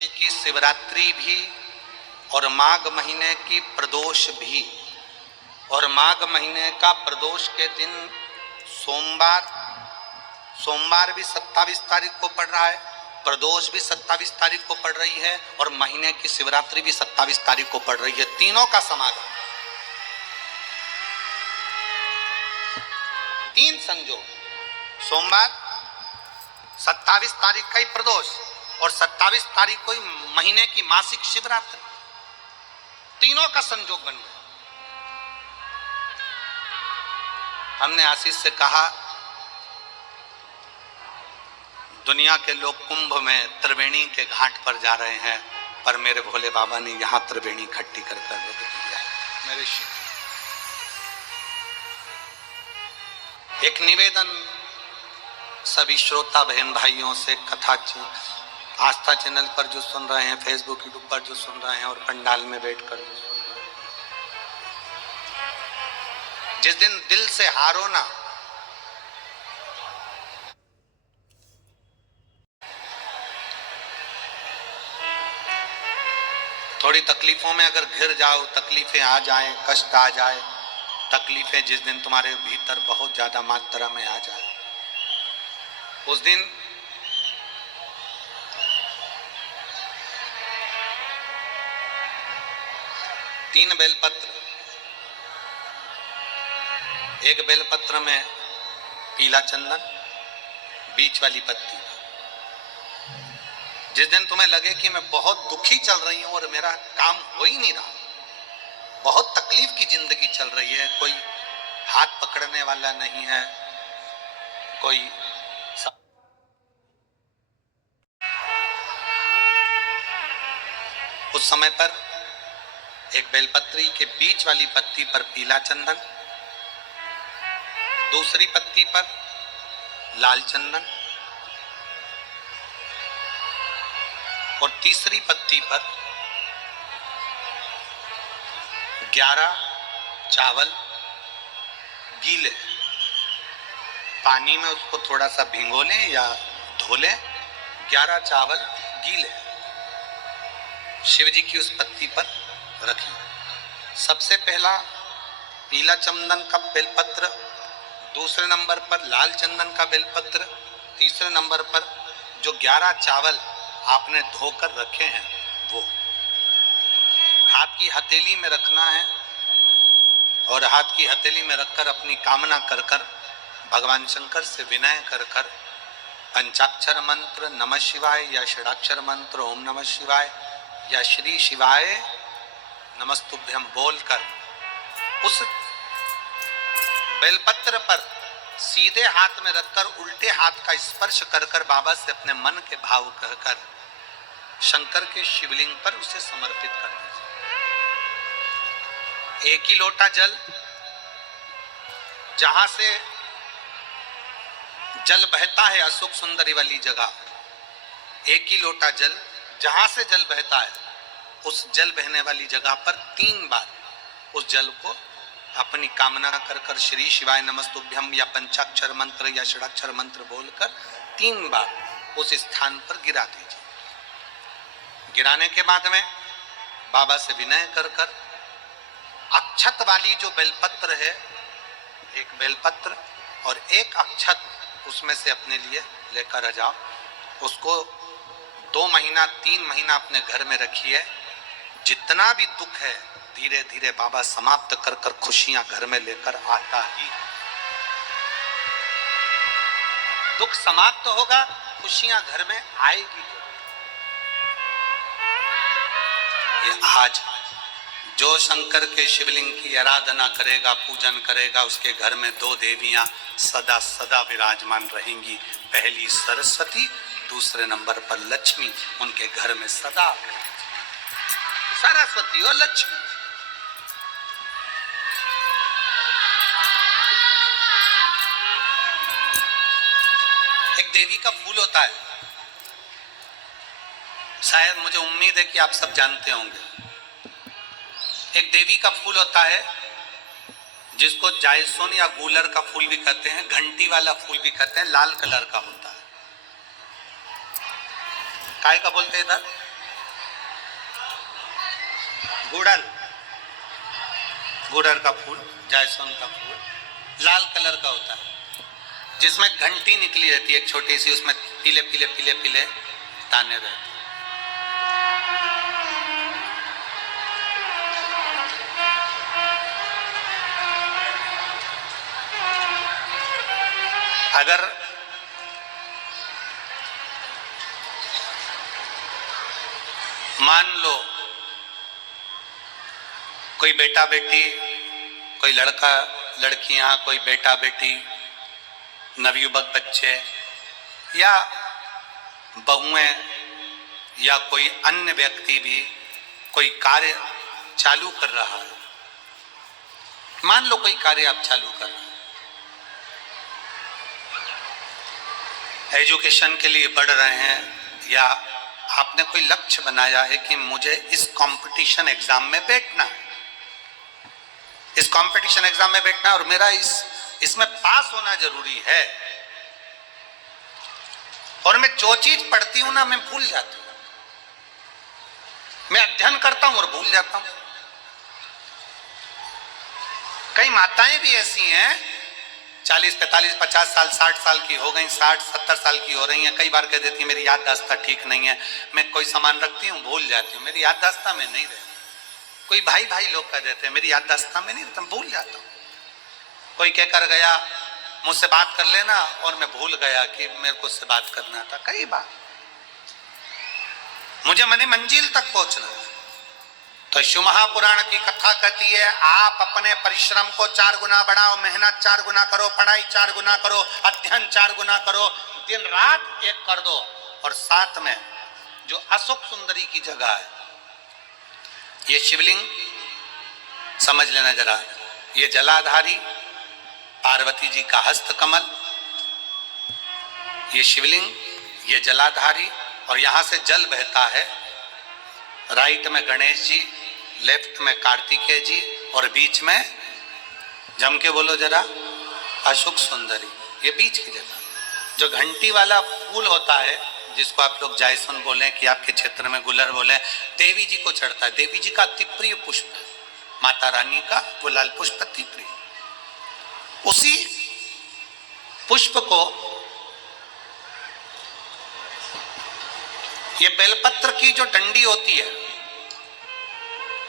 की शिवरात्रि भी और माघ महीने की प्रदोष भी, और माघ महीने का प्रदोष के दिन सोमवार भी 27 तारीख को पड़ रहा है, प्रदोष भी 27 तारीख को पड़ रही है और महीने की शिवरात्रि भी 27 तारीख को पड़ रही है। तीनों का समागम, तीन संजोग, सोमवार 27 तारीख का ही प्रदोष और 27 तारीख को ही महीने की मासिक शिवरात्रि, तीनों का संजोग बन गया। हमने आशीष से कहा दुनिया के लोग कुंभ में त्रिवेणी के घाट पर जा रहे हैं, पर मेरे भोले बाबा ने यहां त्रिवेणी इकट्ठी कर दिया है। मेरे एक निवेदन सभी श्रोता बहन भाइयों से, कथा आस्था चैनल पर जो सुन रहे हैं, फेसबुक यूट्यूब पर जो सुन रहे हैं और पंडाल में बैठकर जो सुन रहे हैं, जिस दिन दिल से हारो ना, थोड़ी तकलीफों में अगर घिर जाओ, तकलीफें आ जाएं, कष्ट आ जाए, तकलीफें जिस दिन तुम्हारे भीतर बहुत ज्यादा मात्रा में आ जाए, उस दिन तीन बेलपत्र, एक बेलपत्र में पीला चंदन, बीच वाली पत्ती। जिस दिन तुम्हें लगे कि मैं बहुत दुखी चल रही हूं और मेरा काम हो ही नहीं रहा, बहुत तकलीफ की जिंदगी चल रही है, कोई हाथ पकड़ने वाला नहीं है, कोई उस समय पर एक बेलपत्री के बीच वाली पत्ती पर पीला चंदन, दूसरी पत्ती पर लाल चंदन और तीसरी पत्ती पर 11 चावल गीले, पानी में उसको थोड़ा सा भिगो लें या धो लें, 11 चावल गीले शिव जी की उस पत्ती पर रखें। सबसे पहला पीला चंदन का बेलपत्र, दूसरे नंबर पर लाल चंदन का बेलपत्र, तीसरे नंबर पर जो 11 चावल आपने धोकर रखे हैं वो हाथ की हथेली में रखना है और हाथ की हथेली में रखकर अपनी कामना कर कर भगवान शंकर से विनय कर कर पंचाक्षर मंत्र नमः शिवाय या षडाक्षर मंत्र ओम नमः शिवाय या श्री शिवाय नमस्तुभ्यम बोलकर उस बेलपत्र पर सीधे हाथ में रखकर उल्टे हाथ का स्पर्श कर कर बाबा से अपने मन के भाव कहकर शंकर के शिवलिंग पर उसे समर्पित कर दीजिए। एक ही लोटा जल, जहां से जल बहता है अशोक सुंदरी वाली जगह, एक ही लोटा जल, जहां से जल बहता है उस जल बहने वाली जगह पर 3 बार उस जल को अपनी कामना कर कर श्री शिवाय नमस्तुभ्यम या पंचाक्षर मंत्र या षडाक्षर मंत्र बोलकर 3 बार उस स्थान पर गिरा दीजिए। गिराने के बाद में बाबा से विनय कर कर अक्षत वाली जो बेलपत्र है, एक बेलपत्र और एक अक्षत उसमें से अपने लिए लेकर आ जाओ। उसको 2 महीना 3 महीना अपने घर में रखिए। जितना भी दुख है धीरे धीरे बाबा समाप्त कर कर खुशियां घर में लेकर आता ही, दुख समाप्त होगा, खुशियां घर में आएगी। ये आज जो शंकर के शिवलिंग की आराधना करेगा, पूजन करेगा, उसके घर में 2 देवियां सदा सदा विराजमान रहेंगी। पहली सरस्वती, दूसरे नंबर पर लक्ष्मी, उनके घर में सदा सरस्वती और लक्ष्मी। एक देवी का फूल होता है, शायद मुझे उम्मीद है कि आप सब जानते होंगे। एक देवी का फूल होता है जिसको जायसोन या गूलर का फूल भी कहते हैं, घंटी वाला फूल भी कहते हैं, लाल कलर का होता है। काय का बोलते हैं इधर? गुड़ल, गुड़र का फूल, जायसवान का फूल लाल कलर का होता है, जिसमें घंटी निकली रहती है एक छोटी सी, उसमें पीले पीले पीले पीले दाने रहते हैं। अगर मान लो कोई बेटा बेटी, कोई लड़का लड़कियां, कोई बेटा बेटी, नवयुवक बच्चे या बहुएं या कोई अन्य व्यक्ति भी कोई कार्य चालू कर रहा है, मान लो कोई कार्य आप चालू कर रहे हैं, एजुकेशन के लिए बढ़ रहे हैं, या आपने कोई लक्ष्य बनाया है कि मुझे इस कंपटीशन एग्जाम में बैठना है, इस कंपटीशन एग्जाम में बैठना और मेरा इसमें पास होना जरूरी है, और मैं जो चीज पढ़ती हूं ना मैं भूल जाती हूं, मैं अध्ययन करता हूं और भूल जाता हूं। कई माताएं भी ऐसी हैं 40, 45, 50 साल, 60 साल की हो गई, 60, 70 साल की हो रही हैं, कई बार कह देती है मेरी याददाश्त ठीक नहीं है, मैं कोई सामान रखती हूँ भूल जाती हूँ, मेरी याददाश्त में नहीं रहती। कोई भाई भाई लोग कह देते हैं मेरी याददाश्त में नहीं रहता, भूल जाता हूँ। कोई कहकर गया मुझसे बात कर लेना और मैं भूल गया कि मेरे को उससे बात करना था। कई बार मुझे मनी मंजिल तक पहुंचना है। तो शिव महापुराण की कथा कहती है आप अपने परिश्रम को 4 गुना बढ़ाओ, मेहनत 4 गुना करो, पढ़ाई 4 गुना करो, अध्ययन 4 गुना करो, दिन रात एक कर दो। और साथ में जो अशोक सुंदरी की जगह है, ये शिवलिंग समझ लेना जरा, ये जलाधारी पार्वती जी का हस्त कमल, ये शिवलिंग, ये जलाधारी, और यहां से जल बहता है। राइट में गणेश जी, लेफ्ट में कार्तिकेय जी, और बीच में जम के बोलो जरा अशोक सुंदरी। ये बीच की जगह जो घंटी वाला फूल होता है, जिसको आप लोग जायसवान बोले कि आपके क्षेत्र में गुलर बोले, देवी जी को चढ़ता है। देवी जी का अति प्रिय पुष्प, माता रानी का वो लाल पुष्प अति प्रिय। उसी पुष्प को ये बेलपत्र की जो डंडी होती है,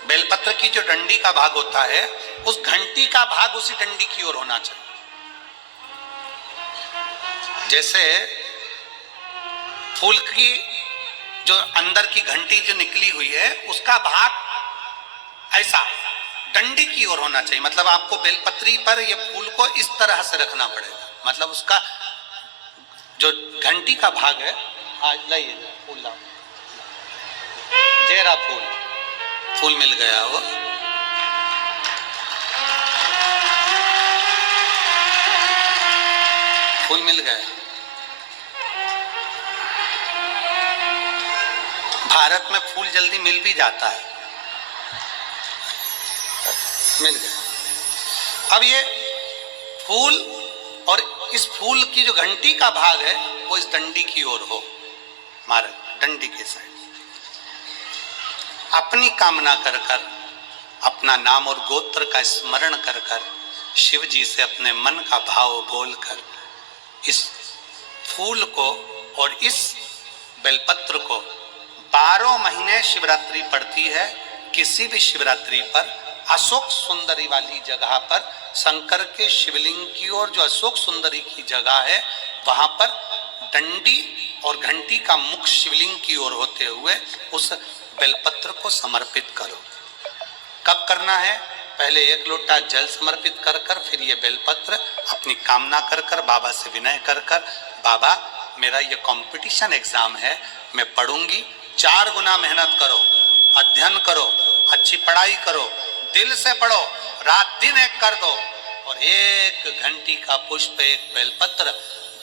बेलपत्र की जो डंडी का भाग होता है, उस घंटी का भाग उसी डंडी की ओर होना चाहिए। जैसे फूल की जो अंदर की घंटी जो निकली हुई है, उसका भाग ऐसा डंडी की ओर होना चाहिए। मतलब आपको बेलपत्री पर ये फूल को इस तरह से रखना पड़ेगा, मतलब उसका जो घंटी का भाग है, लाइए फूल लाओ, जेरा फूल मिल गया, वो फूल मिल गया। भारत में फूल जल्दी मिल भी जाता है, मिल गया। अब ये फूल और इस फूल की जो घंटी का भाग है वो इस डंडी की ओर हो, मारे डंडी के साइड। अपनी कामना कर कर, अपना नाम और गोत्र का स्मरण कर कर, शिव जी से अपने मन का भाव बोलकर इस फूल को और इस बेलपत्र को 12 महीने शिवरात्रि पड़ती है। किसी भी शिवरात्रि पर अशोक सुंदरी वाली जगह पर, शंकर के शिवलिंग की ओर जो अशोक सुंदरी की जगह है, वहां पर डंडी और घंटी का मुख शिवलिंग की ओर होते हुए उस बेलपत्र को समर्पित करो। कब करना है? पहले 1 लोटा जल समर्पित कर कर, फिर ये बेलपत्र अपनी कामना कर कर, बाबा से विनय कर कर, बाबा मेरा ये कंपटीशन एग्जाम है, मैं पढ़ूंगी, 4 गुना मेहनत करो, अध्ययन करो, अच्छी पढ़ाई करो, दिल से पढ़ो, रात दिन एक कर दो, और 1 घंटी का पुष्प, 1 बेलपत्र,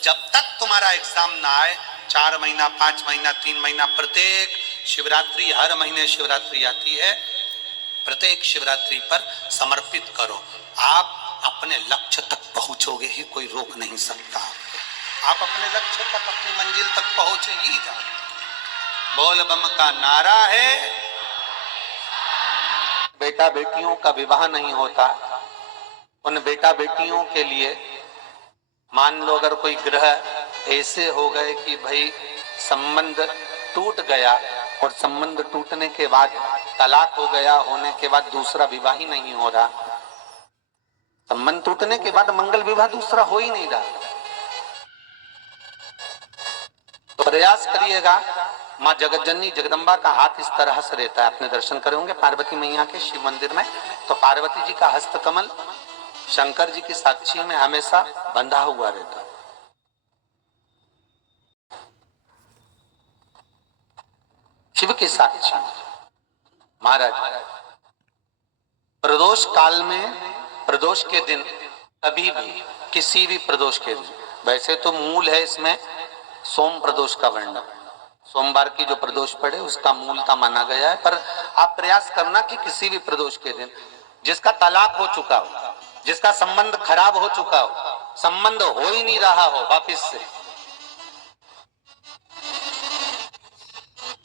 जब तक तुम्हारा एग्जाम ना आए, 4 महीना, 5 महीना, 3 महीना, प्रत्येक शिवरात्रि, हर महीने शिवरात्रि आती है, प्रत्येक शिवरात्रि पर समर्पित करो। आप अपने लक्ष्य तक पहुंचोगे ही, कोई रोक नहीं सकता। आप अपने लक्ष्य तक, अपनी मंजिल तक पहुंचे ही जाओ। बोल बम का नारा है, बेटा बेटियों का विवाह नहीं होता, उन बेटा बेटियों के लिए मान लो अगर कोई ग्रह ऐसे हो गए कि भाई संबंध टूट गया और संबंध टूटने के बाद तलाक हो गया, होने के बाद दूसरा विवाह ही नहीं हो रहा, संबंध टूटने के बाद मंगल विवाह दूसरा हो ही नहीं रहा, तो प्रयास करिएगा। माँ जगतजननी जगदम्बा का हाथ इस तरह से रहता है, आपने दर्शन करे होंगे पार्वती मैया के शिव मंदिर में, तो पार्वती जी का हस्त कमल शंकर जी की साक्षी में हमेशा बंधा हुआ रहता है। शिव की साक्षी महाराज प्रदोष काल में, प्रदोष के दिन कभी भी किसी भी प्रदोष के दिन, वैसे तो मूल है इसमें सोम प्रदोष का वर्णन, सोमवार की जो प्रदोष पड़े उसका मूलता माना गया है, पर आप प्रयास करना कि किसी भी प्रदोष के दिन जिसका तलाक हो चुका हो, जिसका संबंध खराब हो चुका हो, संबंध हो ही नहीं रहा हो वापिस से,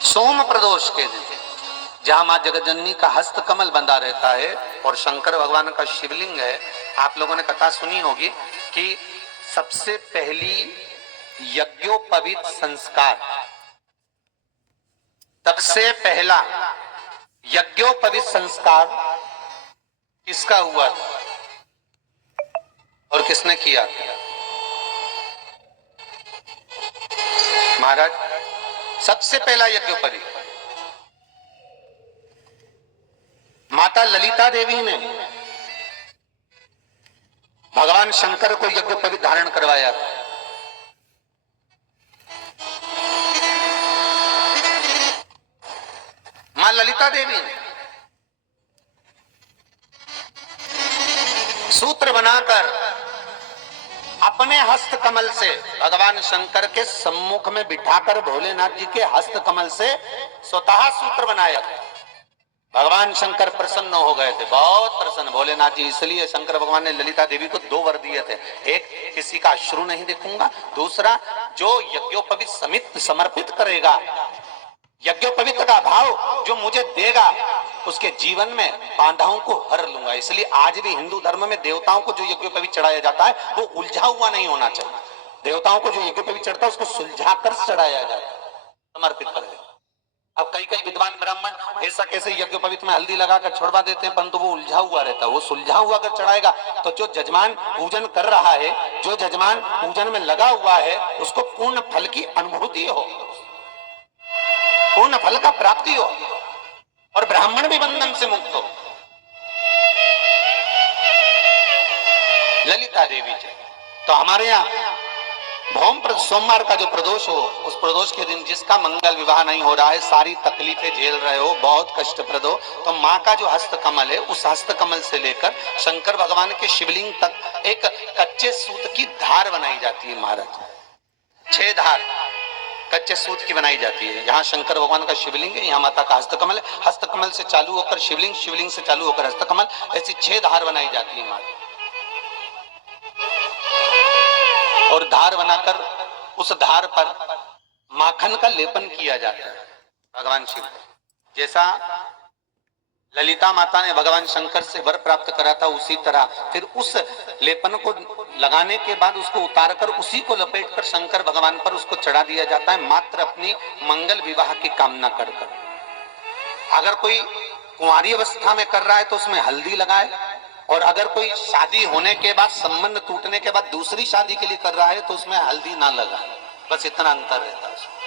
सोम प्रदोष के दिन जहां मां जगतजननी का हस्त कमल बंधा रहता है और शंकर भगवान का शिवलिंग है। आप लोगों ने कथा सुनी होगी कि सबसे पहली यज्ञोपवीत संस्कार, सबसे पहला यज्ञोपवीत संस्कार किसका हुआ था और किसने किया था? महाराज सबसे पहला यज्ञोपवीत माता ललिता देवी ने भगवान शंकर को यज्ञोपवीत धारण करवाया था। मां ललिता देवी ने सूत्र बनाकर अपने हस्त कमल से भगवान शंकर के सम्मुख में बिठाकर भोलेनाथ जी के हस्त कमल से स्वतः सूत्र बनाया। भगवान शंकर प्रसन्न हो गए थे, बहुत प्रसन्न भोलेनाथ जी, इसलिए शंकर भगवान ने ललिता देवी को 2 वर दिए थे, एक किसी का अश्रु नहीं देखूंगा, दूसरा जो यज्ञोपवीत समित समर्पित करेगा, यज्ञोपवीत का भाव जो मुझे देगा उसके जीवन में बाधाओं को हर लूंगा। इसलिए आज भी हिंदू धर्म में देवताओं को जो यज्ञोपवीत चढ़ाया जाता है वो उलझा हुआ नहीं होना चाहिए। देवताओं को जो यज्ञोपवीत चढ़ता है उसको सुलझा कर चढ़ाया जाता है, समर्पित करेगा। अब कई विद्वान ब्राह्मण ऐसा कैसे यज्ञोपवीत में हल्दी लगाकर छोड़वा देते हैं, परंतु वो उलझा हुआ रहता है, वो सुलझा हुआ अगर चढ़ाएगा तो जो जजमान पूजन कर रहा है, जो जजमान पूजन में लगा हुआ है, उसको पूर्ण फल की अनुभूति हो, पूर्ण फल का प्राप्ति हो और ब्राह्मण भी बंधन से मुक्त हो। ललिता देवी जी तो हमारे यहाँ भौम सोमवार का जो प्रदोष हो, उस प्रदोष के दिन जिसका मंगल विवाह नहीं हो रहा है, सारी तकलीफें झेल रहे हो, बहुत कष्टप्रद हो, तो माँ का जो हस्त कमल है उस हस्त कमल से लेकर शंकर भगवान के शिवलिंग तक एक कच्चे सूत की धार बनाई जाती है। महाराज 6 धार कच्चे सूत की बनाई जाती है। यहाँ शंकर भगवान का शिवलिंग है, यहाँ माता का हस्तकमल है, हस्तकमल से चालू होकर शिवलिंग, शिवलिंग से चालू होकर हस्तकमल, ऐसी 6 धार बनाई जाती है माता। और धार बनाकर उस धार पर माखन का लेपन किया जाता है भगवान शिव। जैसा ललिता माता ने भगवान शंकर से वर प्राप्त करा था, उसी तरह फिर उस लेपन को लगाने के बाद उसको उतारकर उसी को लपेटकर शंकर भगवान पर उसको चढ़ा दिया जाता है, मात्र अपनी मंगल विवाह की कामना कर। अगर कोई कुंवारी अवस्था में कर रहा है तो उसमें हल्दी लगाए, और अगर कोई शादी होने के बाद, संबंध टूटने के बाद दूसरी शादी के लिए कर रहा है तो उसमें हल्दी ना लगाए, बस इतना अंतर रहता है।